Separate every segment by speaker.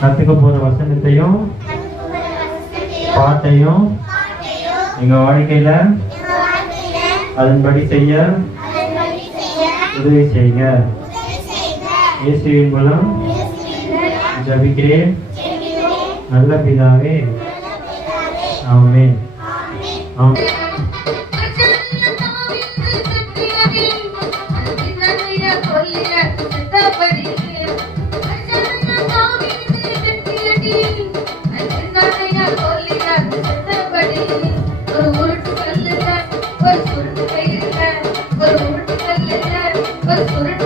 Speaker 1: கற்றுக்க போகிற வசனத்தையும் பாட்டையும் எங்கள் வாழ்க்கையில் அதன்படி செய்ய உதவி செய்யுங்க. இயேசுவின் மூலம் ஜபிக்கிறேன். நல்ல பிதாவே. ஆமேன். ஆமேன்.
Speaker 2: ¿Cuál es tu?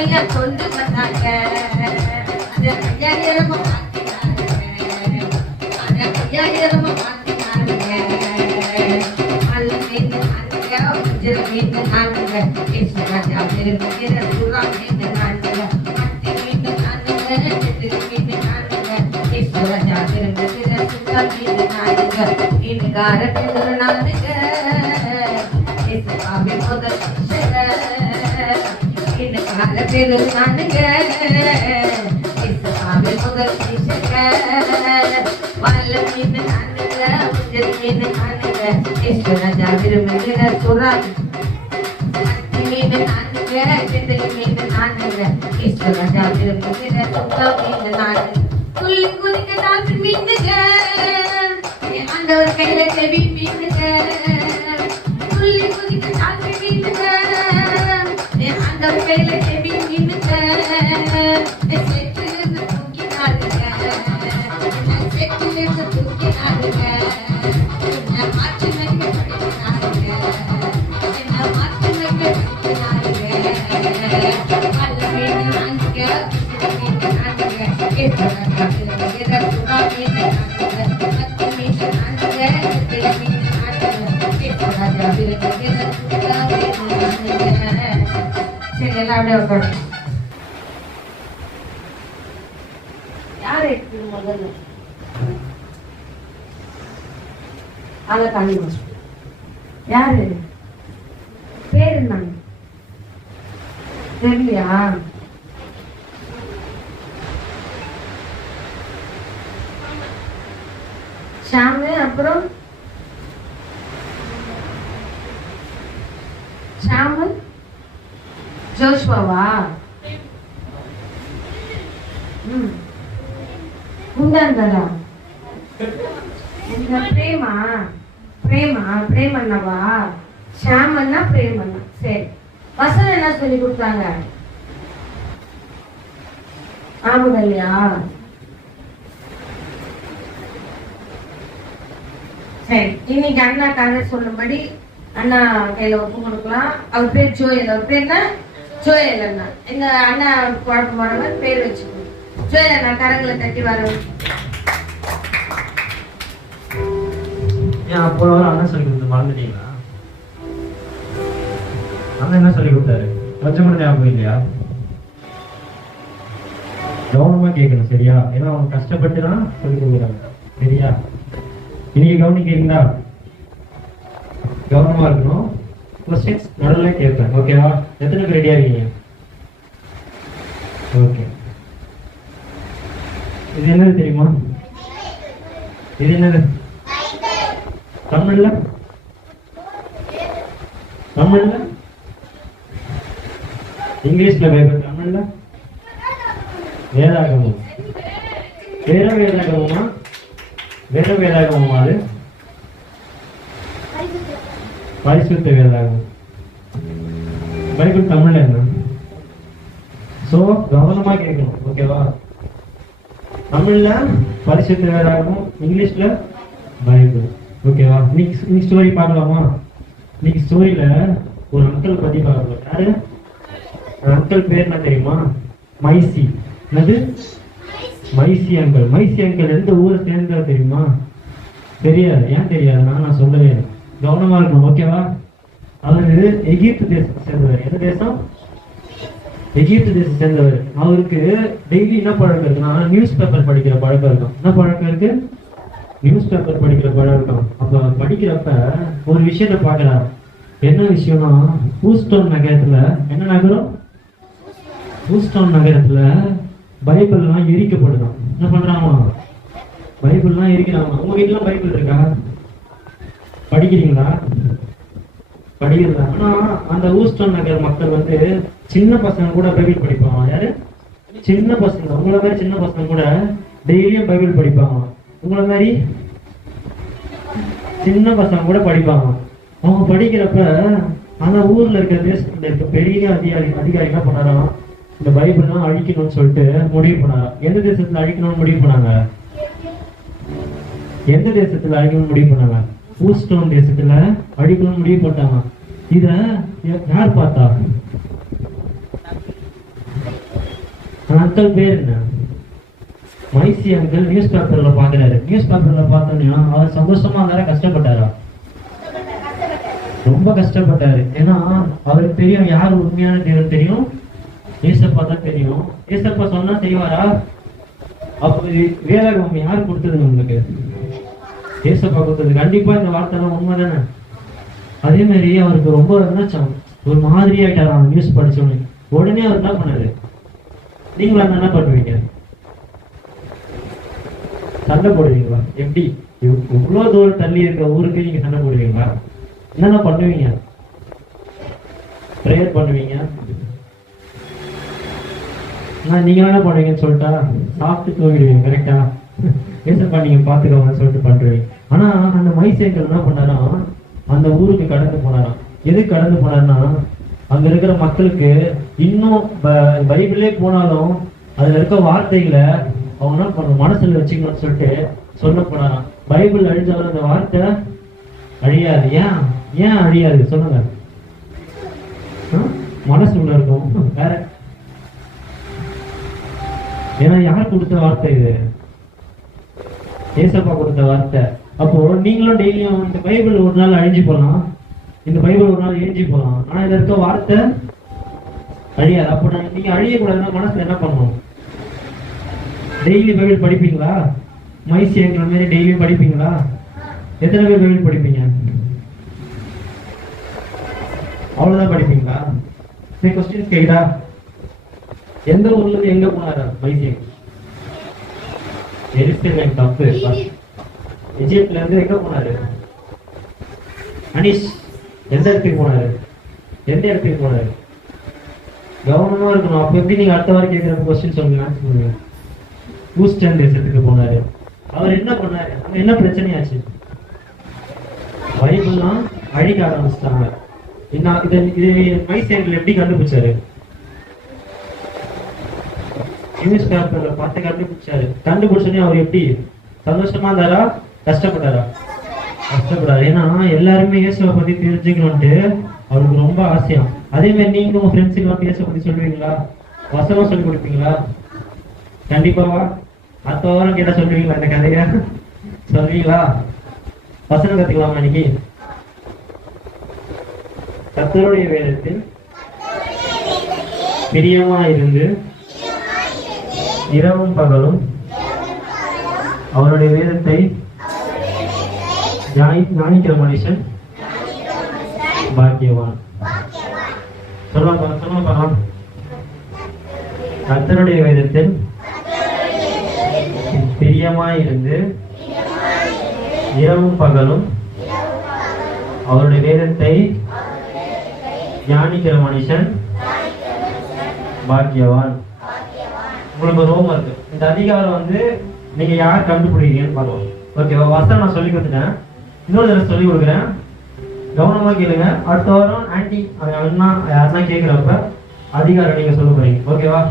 Speaker 2: ஐயா சொல்லு பண்ணாங்க அந்த ஐயா ஏறம மாத்தினாங்க அந்த ஐயா ஏறம மாத்தினாங்க அல்ல மீன் நாங்க உஞ்சர மீன் நாங்க கிருஷ்ணராஜா பெருமையில சுறா மீன் நாங்க அத்தி மீன் நாங்க செட்டு மீன் நாங்க கிருஷ்ணராஜா பெருமையில சுறா மீன் நாங்க இன்கார திருநாளுங்க இஸ் அபிமோத काल फिर मान गए। इस काबिल उधर वालमीन खान गए मुजरमीन खान गए इस तरह जाबिर मिल सुरत मीन खान गए जिंदल मीन खान गए इस तरह जाबिर मिल सुरत मीन खान कुल कुल के नाम मीन गए अंदर कहले से भी मीन गए அப்படியே உட்காரு யார் எடுத்து முதல்ல தான் காந்தி மாஸ்டர் யாரு? பேர் என்னங்க தெரியலையா? ஷாமு அப்புறம்? ஷாமு? ஜோஷ்வாவா? உம் உண்டா இருந்தாரா பிரேமா? பிரேமா பிரேம் அண்ணாவா ஷாம் அண்ணா பிரேம் அண்ணா சரி. வசனம் என்ன சொல்லி கொடுத்தாங்க? ஆமதல்லையா சரி. இன்னைக்கு அண்ணா கதை சொல்லும்படி அண்ணா கையில ஒப்பு கொடுக்கலாம். அவர் பேர் ஜோயல். அவர் பேர் என்ன? ஜோயல் அண்ணா. எங்க அண்ணா குழப்பமானவர் பேர் வச்சுக்கணும் ஜோயல் அண்ணா கரங்களை தட்டி வர
Speaker 1: ஏன் அப்போ வர அண்ணன் சொல்லி கொடுத்து மறந்துட்டீங்களா? அண்ணன் என்ன சொல்லி கொடுத்தாரு? கொஞ்சம் மட்டும் ஞாபகம் இல்லையா? கவனமா கேட்கணும் சரியா? ஏன்னா அவங்க கஷ்டப்பட்டு தான் சொல்லி கொடுக்குறாங்க சரியா? இன்னைக்கு கவனிக்கிறீங்களா கவனமா இருக்கணும். கொஸ்டின்ஸ் நடுவில் கேட்பேன் ஓகேவா எத்தனை பேர் ரெடியா இருக்கீங்க? ஓகே இது என்னது தெரியுமா? இது என்னது? தமிழ்ல? தமிழ்ல? இங்கிலீஷ்ல பைபிள் தமிழ்ல? வேதாகமம். வேற வேதாகமமா? வேற வேதாகமமா அது? பரிசுத்த வேதாகமம். பைபிள் தமிழ்ல என்ன? சோ கவனமா கேட்கணும் ஓகேவா தமிழ்ல பரிசுத்த வேதாகமும் இங்கிலீஷ்ல பைபிள். ஓகேவா இன்னைக்கு இன்னைக்கு ஸ்டோரி பார்க்கலாமா? இன்னைக்கு ஸ்டோரியில ஒரு அங்கிள் பத்தி பார்க்கலாம்? யாரு? அங்கிள் பேர் என்ன தெரியுமா? மைசி. என்னது? மைசி அங்கிள் மைசி அங்கிள் எந்த ஊரை சேர்ந்தா தெரியுமா? தெரியாது. ஏன் தெரியாது? நான் நான் சொல்லவே கவனமா இருக்கணும். ஓகேவா அவர் எகிப்து தேசத்தை சேர்ந்தவர். எந்த தேசம்? எகிப்து தேசத்தை சேர்ந்தவர். அவருக்கு டெய்லி என்ன பழக்கம் இருக்குன்னா நியூஸ் பேப்பர் படிக்கிற பழக்கம் இருக்கும். என்ன பழக்கம் இருக்கு? நியூஸ் பேப்பர் படிக்கிற பழக்கம் அப்ப படிக்கிறப்ப ஒரு விஷயத்த பார்க்கறாரு என்ன விஷயம்னா ஹூஸ்டோன் நகரத்துல என்ன நகரம்? ஹூஸ்டோன் நகரத்துல பைபிள்லாம் எரிக்கப்படுதாம் என்ன பண்றாங்க பைபிள்லாம் எரிக்கிறாங்க உங்க வீட்டுல பைபிள் இருக்கா? படிக்கிறீங்களா? படிக்கிறதா? ஆனா அந்த ஹூஸ்டன் நகர் மக்கள் வந்து சின்ன பசங்க கூட பைபிள் படிப்பாங்க யாரு? சின்ன பசங்க. உங்களை மாதிரி சின்ன பசங்க கூட டெய்லியும் பைபிள் படிப்பாங்க உங்களை மாதிரி சின்ன பசங்க கூட படிப்பாங்க. அவங்க படிக்கிறப்ப அந்த ஊர்ல இருக்க தேசத்துல இருக்க பெரிய அதிகாரி அதிகாரி என்ன பண்ணாராம் இந்த பைபிள்லாம் அழிக்கணும்னு சொல்லிட்டு முடிவு பண்ணாராம் எந்த தேசத்துல அழிக்கணும்னு முடிவு பண்ணாங்க? எந்த தேசத்துல அழிக்கணும்னு முடிவு பண்ணாங்க? ஊஸ்டோன் தேசத்துல அழிக்கணும்னு முடிவு போட்டாங்க இத யார் பார்த்தா? அந்த பேர் என்ன? மைசி அங்கிள் நியூஸ் பேப்பர்ல பாக்குறாரு நியூஸ் பேப்பர்ல பார்த்தோன்னா அவர் சந்தோஷமா இருந்தாரா கஷ்டப்பட்டாரா? ரொம்ப கஷ்டப்பட்டாரு. ஏன்னா அவருக்கு தெரியும் யார் உண்மையான தேவன் தெரியும். ஏசப்பா தான் தெரியும். ஏசப்பா சொன்னா செய்வாரா? அப்போ வேதாகம் யார் கொடுத்தது உங்களுக்கு? ஏசப்பா கொடுத்தது. கண்டிப்பா இந்த வார்த்தைலாம் உண்மைதானே? அதே மாதிரி அவருக்கு ரொம்ப என்னாச்சாம் ஒரு மாதிரி ஆயிட்டாராம் நியூஸ் படிச்சோன்னு உடனே அவர் என்ன பண்ணாரு? நீங்களும் என்ன பண்ணுவீங்க? சண்டை போடுவீங்களா? எப்படி? இவ்- இவ்வளவு தூரம் தள்ளி இருக்க ஊருக்கு நீங்க சண்டை போடுவீங்களா? என்னென்ன பண்ணுவீங்க? ப்ரேயர் பண்ணுவீங்க? நான் நீங்க என்ன பண்ணுவீங்கன்னு சொல்லிட்டா? சாப்பிட்டு தூங்கிடுவீங்க கரெக்டா ஏசப்பா நீங்க பாத்துக்கோங்க சொல்லிட்டு பண்றீங்க. ஆனா அந்த மைசேக்கர் என்ன பண்ணாராம் அந்த ஊருக்கு கடந்து போனாராம். எதுக்கு கடந்து போனார்னா அங்க இருக்கிற மக்களுக்கு இன்னும் பைபிளே போனாலும் அதுல இருக்க வார்த்தைகளை அவங்க என்ன பண்ணும் மனசுல வச்சுக்கணும்னு சொல்லிட்டு சொல்ல போனாராம் பைபிள் அழிஞ்சாலும் அந்த வார்த்தை அழியாது. ஏன்? ஏன் அழியாது? சொல்லுங்க. ஆ? இருக்கும். வேற. ஏன்னா யார் கொடுத்த வார்த்தை இது? ஏசப்பா கொடுத்த வார்த்தை. அப்போ நீங்களும் டெய்லியும் இந்த பைபிள் ஒரு நாள் அழிஞ்சு போகலாம் இந்த பைபிள் ஒரு நாள் எழிஞ்சு போகலாம் ஆனா இதுல இருக்க வார்த்தை அழியாது. அப்போ நான் நீங்க அழியக்கூடாதுன்னா மனசுல என்ன பண்ணணும்? டெய்லி பைபிள் படிப்பீங்களா? மைசி எங்களை மாதிரி டெய்லி படிப்பீங்களா? எத்தனை பேர் பைபிள் படிப்பீங்க? அவ்வளோதான் படிப்பீங்களா? சரி கொஸ்டின்ஸ் கேக்குதா? எந்த ஊர்ல இருந்து எங்க போனாரு மைசியம் எரிஸ்டேன் தப்பு எஜிப்ட்ல இருந்து எங்க போனாரு? அனிஷ் எந்த இடத்துக்கு போனாரு? எந்த இடத்துக்கு போனாரு? கவனமா இருக்கணும். அப்ப எப்படி நீங்க அடுத்த வாரம் கேட்கிற கொஸ்டின் சொல்லுங்க சொல்லுங்க. ஹூஸ்டன் தேசத்துக்கு போனாரு. அவர் என்ன பண்ணாரு? அங்க என்ன பிரச்சனையாச்சு? பைபிள்லாம் அழிக்க ஆரம்பிச்சிட்டாங்க. என்ன இது இது மைசேரில் எப்படி கண்டுபிடிச்சாரு? நியூஸ் பேப்பர்ல பார்த்து கண்டுபிடிச்சாரு. கண்டுபிடிச்சோடனே அவர் எப்படி? சந்தோஷமா இருந்தாரா? கஷ்டப்பட்டாரா? கஷ்டப்படாரு ஏன்னா எல்லாருமே இயேசுவை பத்தி தெரிஞ்சுக்கணும்ட்டு அவருக்கு ரொம்ப ஆசையா. அதே மாதிரி நீங்க உங்க ஃப்ரெண்ட்ஸுக்கு வந்து இயேசுவை பத்தி சொல்லுவீங்களா? வசனம் சொல்லி கொடுப்பீங்களா? கண்டிப்பாவா அடுத்த கிட்ட கேட்டா சொல்லுவீங்களா இந்த கதைய? சொல்லுவீங்களா? வசனம் கத்துக்கலாமா இன்னைக்கு? கத்தருடைய வேதத்தில் பிரியமா இருந்து இரவும் பகலும் அவருடைய வேதத்தை ஞானிக்கிற மனுஷன் பாக்கியவான். சொல்லுங்க பாக்கலாம், கத்தருடைய வேதத்தில் பிரியமாயிருந்து இரவும் பகலும் அவருடைய வேதத்தை தியானிக்கிற மனுஷன் பாக்கியவான். உங்களுக்கு ஒரு ரோம் இருக்கு. இந்த அதிகாரம் வந்து நீங்க யார் கண்டுபிடிக்கிறீங்கன்னு பார்க்கலாம். ஓகேவா வசனம் நான் சொல்லி கொடுத்துட்டேன். இன்னொரு தடவை சொல்லி கொடுக்குறேன். கவனமா கேளுங்க. அடுத்த வாரம் ஆன்டி அண்ணா யாருன்னா கேட்குறப்ப அதிகாரம் நீங்க சொல்ல போறீங்க. ஓகேவா?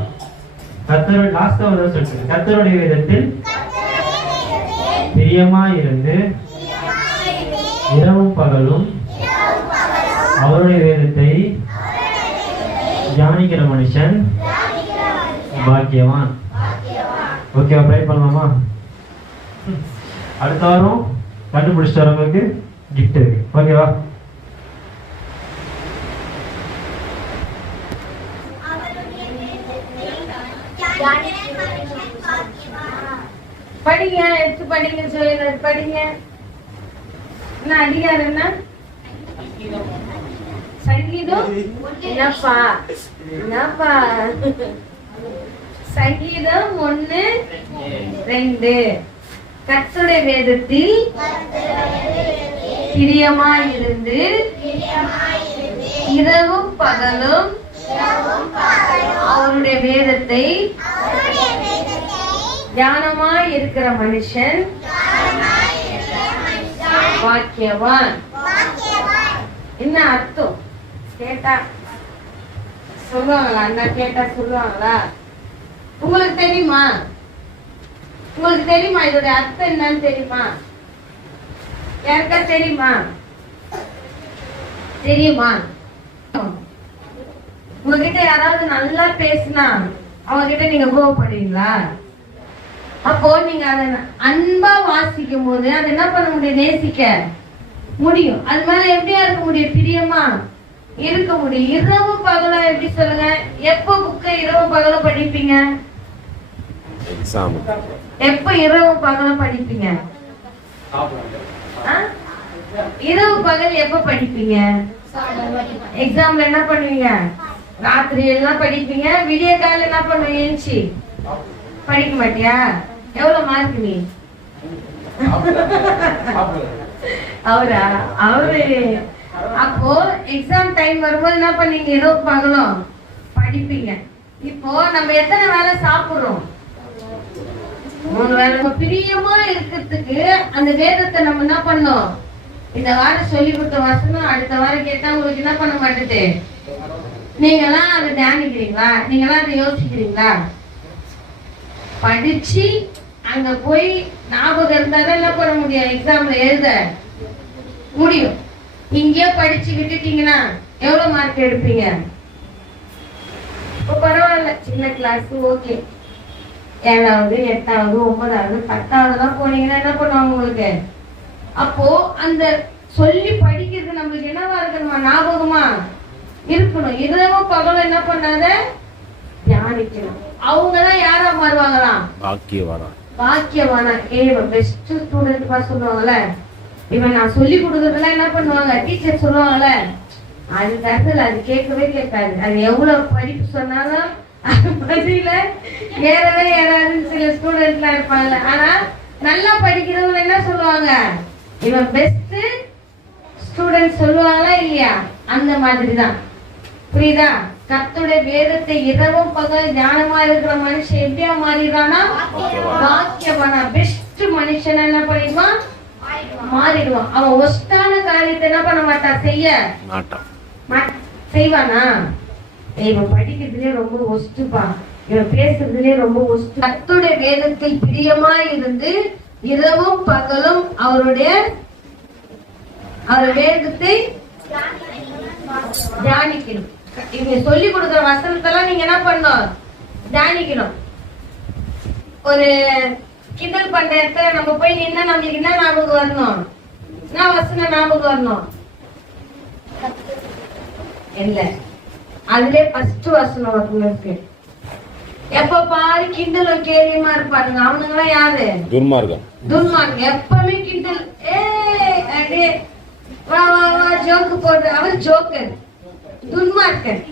Speaker 1: கர்த்தர் லாஸ்ட் ஒரு சொல்லிட்டு கத்தருடைய விதத்தில் பிரியமா இரவும் பகலும் அவருடைய வேதத்தை தியானிக்கிற மனுஷன் பாக்கியவான். ஓகேவா ட்ரை பண்ணலாமா? அடுத்த வாரம் கண்டுபிடிச்சிட்டு வரவங்களுக்கு கிஃப்ட் இருக்கு. ஓகேவா
Speaker 2: படிங்க எடுத்து படிங்க. சொல்லுங்க படிங்க என்ன அதிகாரம் என்ன? சங்கீதம்? என்னப்பா? என்னப்பா? சங்கீதம் ஒண்ணு ரெண்டு. கத்துடைய வேதத்தில் பிரியமாயிருந்து இரவும் பகலும் அவருடைய வேதத்தை தியானமாய் இருக்கிற மனுஷன் வாக்கியவான். என்ன அர்த்தம்? கேட்டா சொல்லுவாங்களா? அண்ணா கேட்டா சொல்லுவாங்களா? உங்களுக்கு தெரியுமா? உங்களுக்கு தெரியுமா? இதோட அர்த்தம் என்னன்னு தெரியுமா? யாருக்கா தெரியுமா? தெரியுமா? உங்ககிட்ட யாராவது நல்லா பேசினா அவங்க கிட்ட நீங்க கோவப்படுவீங்களா? அப்போ நீங்க அதை அன்பா வாசிக்கும் போது அதை என்ன பண்ண முடியும்? நேசிக்க முடியும். அது மேல எப்படியா இருக்க முடியும்? பிரியமா இருக்க முடியும். இரவு பகலும் எப்படி சொல்லுங்க? எப்போ புக்கை இரவு பகலும் படிப்பீங்க? எப்ப இரவு பகலும் படிப்பீங்க? இரவு பகல் எப்ப படிப்பீங்க? எக்ஸாம்ல என்ன பண்ணுவீங்க? ராத்திரி எல்லாம் படிப்பீங்க? விடிய காலையில என்ன பண்ணுவீங்க படிக்க மாட்டியா? எவ்வளவு மார்க் நீ? அவரா? அவரு. அப்போ எக்ஸாம் டைம் வரும்போது என்ன பண்ணீங்க? ஏதோ பகலும் படிப்பீங்க. இப்போ நம்ம எத்தனை வேளை சாப்பிடுறோம்? மூணு வேளை. பிரியமா இருக்கிறதுக்கு அந்த வேதத்தை நம்ம என்ன பண்ணோம் இந்த வாரம் சொல்லி கொடுத்த வசனம் அடுத்த வாரம் கேட்டா உங்களுக்கு என்ன பண்ண மாட்டேது? நீங்களாம் அதை தியானிக்கிறீங்களா? நீங்களாம் அதை யோசிக்கிறீங்களா? படிச்சு அங்க போய் ஞாபகம் இருந்தாதான் என்ன பண்ண முடியும்? எக்ஸாம்ல எழுத. முடியும். இங்கேயே படிச்சு விட்டுட்டீங்கன்னா எவ்வளவு மார்க் எடுப்பீங்க? இப்போ பரவாயில்ல. சின்ன கிளாஸ் ஓகே ஏழாவது எட்டாவது ஒன்பதாவது பத்தாவதுலாம் போனீங்கன்னா என்ன பண்ணுவாங்க உங்களுக்கு? அப்போ அந்த சொல்லி படிக்கிறது நம்மளுக்கு என்னவா இருக்கணுமா? ஞாபகமா இருக்கணும். இரவும் பகலும் என்ன பண்ணாத? தியானிக்கணும். அவங்கதான் யாரா மாறுவாங்களாம்?
Speaker 3: பாக்கியவானா.
Speaker 2: பாக்கியவான. ஏ பெஸ்ட் ஸ்டூடெண்ட் பா சொல்லுவாங்கல்ல. இவன் நான் சொல்லி கொடுக்கறதுல என்ன பண்ணுவாங்க? டீச்சர் சொல்லுவாங்கல்ல. அது கருத்துல அது கேட்கவே கேட்காது. அது எவ்வளவு படிப்பு சொன்னாலும் பதில ஏறவே ஏறாதுன்னு சில ஸ்டூடெண்ட்லாம் இருப்பாங்க ஆனா நல்லா படிக்கிறவங்க என்ன சொல்லுவாங்க? இவன் பெஸ்ட் ஸ்டூடெண்ட் சொல்லுவாங்களா இல்லையா? அந்த மாதிரி தான் புரியுதா? கர்த்தருடைய வேதத்தை இரவும் பகல் ஞானமா இருக்கிற மனுஷன் எப்படியா மாறிடுறானா பாக்கியவானா பெஸ்ட் மனுஷன் என்ன பண்ணிடுவான்? மாறிடுவான். அவன் ஒஸ்டான காரியத்தை என்ன பண்ண மாட்டான்? செய்ய. செய்வானா? இவன் படிக்கிறதுலயே ரொம்ப ஒஸ்ட்டுப்பா இவன் பேசுறதுலயே ரொம்ப ஒஸ்ட் கர்த்தருடைய வேதத்தில் பிரியமா இருந்து இரவும் பகலும் அவருடைய அவர் வேதத்தை தியானிக்கணும். இவங்க சொல்லி கொடுக்குற வசனத்தெல்லாம் நீங்க என்ன பண்ணணும்? தியானிக்கணும். ஒரு கிண்டல் பண்ற இடத்துல நம்ம போய் நின்னா நம்மளுக்கு என்ன ஞாபகம் வரணும்? என்ன வசனம் ஞாபகம் வரணும்? இல்ல. அதுல ஃபர்ஸ்ட் வசனம் வரணும் இருக்கு. எப்ப பாரு கிண்டலும் கேள்வியுமா இருப்பாருங்க அவனுங்களாம் யாரு?
Speaker 3: துன்மார்க்கம்.
Speaker 2: துன்மார்க் எப்பவுமே கிண்டல். ஏ அடே வா வா வா ஜோக்கு போடுற அவன் ஜோக்கர் துன்மார்க்கன்?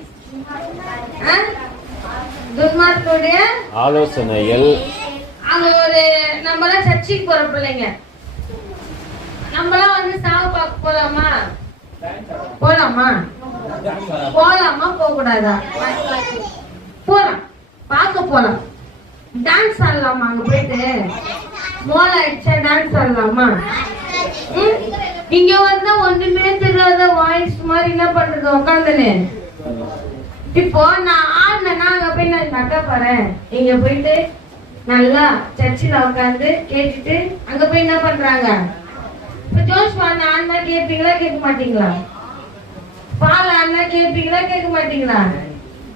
Speaker 2: துன்மார்க்கனுடைய
Speaker 3: ஆலோசனைகள்.
Speaker 2: அங்க ஒரு நம்மலாம் சர்ச்சுக்கு போற பிள்ளைங்க. நம்மலாம் வந்து சாவு பார்க்க போலாமா? போலாமா? போலாமா? போக கூடாதா போலாம். பார்க்க போலாம். டான்ஸ் ஆடலாமா? அங்க போயிட்டு. மோள அடிச்சா டான்ஸ் ஆடலாமா? இங்க வந்து ஒண்ணுமே தெரியாத வாய்ஸ் மாதிரி என்ன பண்றது? உட்காந்துன்னு இப்போ நான் ஆடினா அங்க போய் நான் நட்ட போறேன். இங்க போயிட்டு நல்லா சர்ச்சில் உட்காந்து கேட்டுட்டு அங்க போய் என்ன பண்றாங்க? இப்ப ஜோஸ் நான் ஆடினா கேட்பீங்களா கேட்க மாட்டீங்களா? பால் அண்ணா கேட்பீங்களா கேட்க மாட்டீங்களா?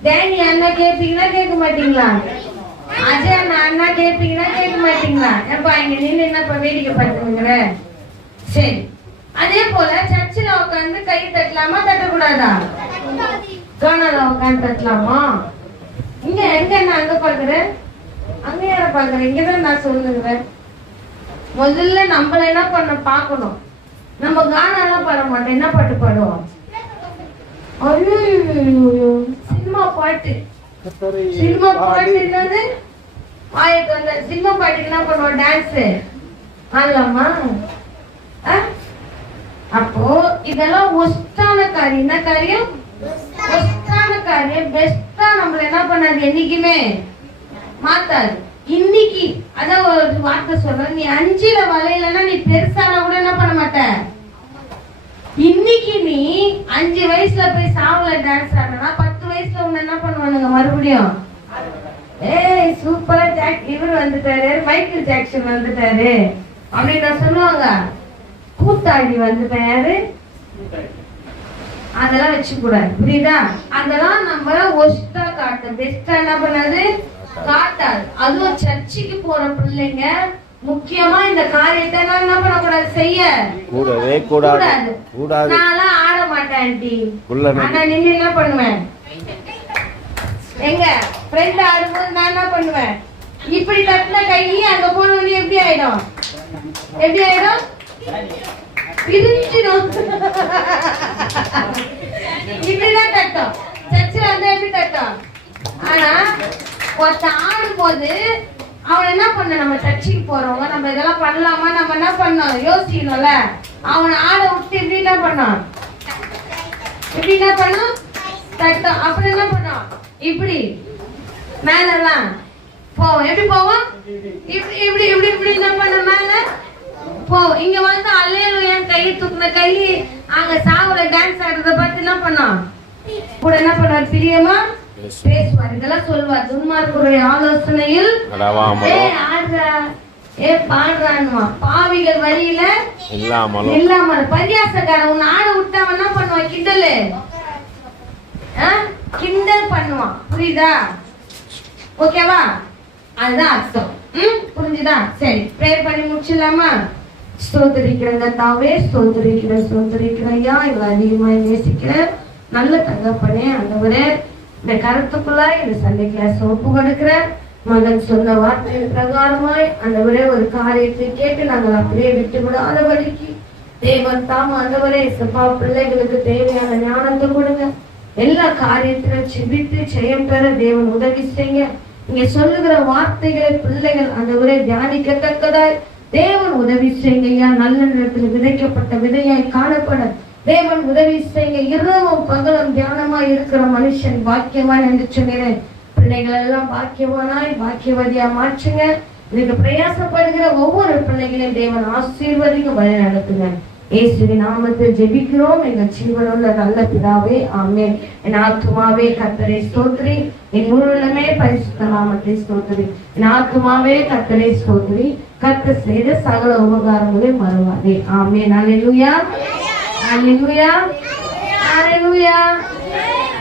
Speaker 2: டேனி அண்ணா கேட்பீங்களா கேட்க மாட்டீங்களா? அஜய் அண்ணா அண்ணா கேட்பீங்களா கேட்க மாட்டீங்களா? ஏப்பா இங்க நின்று என்னப்பா வேடிக்கை பார்த்துங்கிற சரி. அதே போல சர்ச்சில் உட்காந்து கை தட்டலாமா தட்டக்கூடாதா? கானால உட்காந்து தட்டலாமா? இங்க எங்க நான் அங்க பாக்குறேன் அங்க யார பாக்குறேன் இங்கதான் நான் சொல்லுகிறேன் முதல்ல நம்மள என்ன பண்ண பார்க்கணும். நம்ம கானாலாம் பாட மாட்டோம். என்ன பாட்டு பாடுவோம்? சினிமா பாட்டு. சினிமா பாட்டு என்னது? ஆயிரத்தி வந்த சினிமா பாட்டுக்கு என்ன பண்ணுவோம்? டான்ஸ் ஆடலாமா? ஆ? அப்போ இதெல்லாம் ஒஸ்டான காரியம். என்ன காரியம்? ஒஸ்டான காரியம். பெஸ்டா நம்மள என்ன பண்ணாது? என்னைக்குமே மாத்தாது. இன்னைக்கு அதான் ஒரு வார்த்தை சொல்றேன். நீ அஞ்சுல வளையலன்னா நீ பெருசானா கூட என்ன பண்ண மாட்ட? இன்னைக்கு நீ அஞ்சு வயசுல போய் சாவுல டான்ஸ் ஆடுனா பத்து வயசுல உன்ன என்ன பண்ணுவானுங்க மறுபடியும்? ஏய் சூப்பரா ஜாக் இவர் வந்துட்டாரு. மைக்கேல் ஜாக்சன் வந்துட்டாரு. அப்படின்னு நான் சொல்லுவாங்க. கூத்தாடி வந்துட்டேன் யாரு அதெல்லாம் வச்சு கூடாது புரியுதா? அதெல்லாம் நம்ம ஒஸ்டா காட்டும். பெஸ்டா என்ன பண்ணாது? காட்டாது. அதுவும் சர்ச்சுக்கு போற பிள்ளைங்க முக்கியமா இந்த காரியத்தை என்ன பண்ணக்கூடாது? செய்ய.
Speaker 3: கூடவே கூடாது. கூடாது.
Speaker 2: நான்லாம் ஆட மாட்டேன் ஆண்டி. ஆனா நீங்க என்ன பண்ணுவேன்? எங்க? ஃப்ரெண்ட் ஆடும்போது நான் என்ன பண்ணுவேன்? இப்படி தட்டின கை அங்க போனவனே எப்படி ஆயிடும்? எப்படி ஆயிடும்? பிரிஞ்சிடும். இப்படிதான் தட்டும். சர்ச்சில் வந்து எப்படி தட்டும்? ஆனா கொஞ்சம் ஆடும் போது அவன் என்ன பண்ண நம்ம சர்ச்சுக்கு போறவங்க நம்ம இதெல்லாம் பண்ணலாமா? நம்ம என்ன பண்ணோம் யோசிக்கணும்ல. அவனை ஆட விட்டு இப்படி என்ன பண்ணான் இப்படி என்ன பண்ணோம் தட்டம். அப்புறம் என்ன பண்ணான் இப்படி. மேலலாம் போவோம். எப்படி போவோம்? இப்படி இப்படி இப்படி இப்படி என்ன பண்ண மேல. போ இங்க வந்து அல்லேலூயா கை தூக்குன கை அங்க சாவுல டான்ஸ் ஆடுறத பார்த்து என்ன பண்ணோம் கூட என்ன பண்ணுவார் பிரியமா? பேசுவார். இதெல்லாம் சொல்லுவார். துன்மார்க்குடைய ஆலோசனையில் ஏ ஆடுறா. ஏ பாடுறான்னுவா பாவிகள் வழியில
Speaker 3: இல்லாமலும்
Speaker 2: இல்லாம பரியாசக்காரன் உன்னை ஆட விட்டவன் என்ன பண்ணுவான்? கிண்டலு? கிண்டல் பண்ணுவான். புரியுதா? ஓகேவா? அதுதான் அர்த்தம். ம்? புரிஞ்சுதா? சரி. ப்ரேயர் பண்ணி முடிச்சிடலாமா? ஸ்தோத்திரிக்கிறங்க. தாவே ஸ்தோத்திரிக்கிற ஸ்தோத்திரிக்கிற. இவ அதிகமாக நேசிக்கிறேன் நல்ல தங்கப்பனே அந்தவரே இந்த கருத்துக்குள்ள இந்த சண்டே கிளாஸ் ஒப்பு கொடுக்கிற மகன் சொன்ன வார்த்தையின் பிரகாரமாய் அந்தவரே ஒரு காரியத்தை கேட்டு நாங்கள் அப்படியே விட்டு விடாதபடிக்கு தேவன் தாம் அந்தவரே சப்பா பிள்ளைகளுக்கு தேவையான ஞானத்தை கொடுங்க. எல்லா காரியத்திலும் செபித்து ஜெயம் பெற தேவன் உதவி செய்ய இங்க சொல்லுகிற வார்த்தைகளை பிள்ளைகள் ஆண்டவரே தியானிக்கத்தக்கதாய் தேவன் உதவி செய்யுங்க. நல்ல நேரத்தில் விதைக்கப்பட்ட விதையாய் காணப்பட. தேவன் உதவி செய்ய இரவும் பகலும் தியானமாய் இருக்கிற மனுஷன் பாக்கியவான் என்று சொன்னேன். பிள்ளைகள் எல்லாம் பாக்கியவானாய் பாக்கியவதியா மாற்றுங்க. இதுக்கு பிரயாசப்படுகிற ஒவ்வொரு பிள்ளைகளையும் தேவன் ஆசீர்வதிக்க வழி நடத்துங்க. இயேசுவின் நாமத்தில் ஜெபிக்கிறோம். எங்கள் ஜீவனுள்ள நல்ல பிதாவே ஆமே என் ஆத்துமாவே கர்த்தரை ஸ்தோத்ரி. என் முழுமே பரிசுத்த நாமத்தை ஸ்தோத்ரி. என் ஆத்துமாவே கத்தரை ஸ்தோத்ரி. கர்த்தர் செய்த சகல உபகாரங்களை மறவாதே. ஆமென். அல்லேலூயா அல்லேலூயா அல்லேலூயா